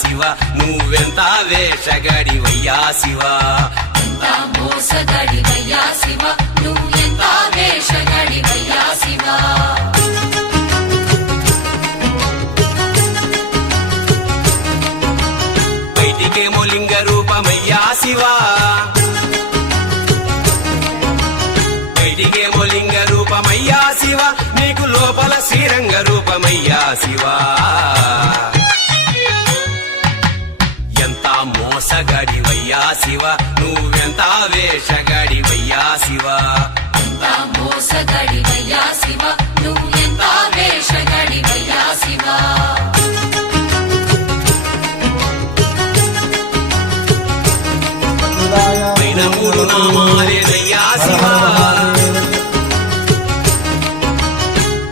శివ నువ్వెంత వేషగాడివయ్యా శివ ఎంత మోసగాడివయ్యా శివ నువ్వెంత వేషగాడివయ్యా శివ బయటికేమో లింగ రూపమయ్యా శివ బయటికేమో లింగ రూపమయ్యా శివ నీకు లోపల శ్రీరంగ రూపమయ్యా శివ ఎంత మోసగాడివయ్యా శివ నువ్వెంత వేషగాడివయ్యా శివ ఎంత మోసగాడివయ్యా శివ నువ్వెంత వేషగాడివయ్యా శివ పైన మూడు నామాలేనయ్యా శివ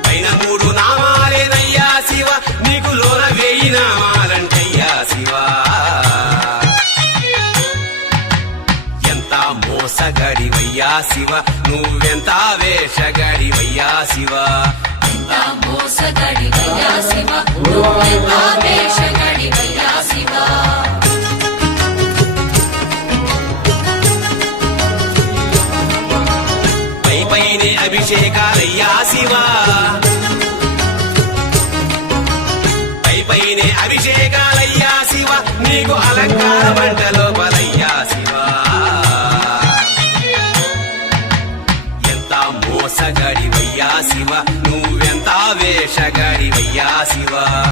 పైన మూడు నామాలేనయ్యా శివ నీకు లోన వేయి నామాలంటయ్యా శివ ఎంత మోసగాడివయ్యా శివ నువ్వెంత వేషగాడివయ్యా శివ ఎంత మోసగాడివయ్యా శివ నువ్వెంత వేషగాడివయ్యా శివ పైనే అభిషేకాలయ్యా శివ పైనే అభిషేకాలయ్యా శివ నీకు అలంకార మంటలోపలయ్యా శివ ఎంత మోసగాడివయ్యా శివ నువ్వెంత వేషగాడివయ్యా శివ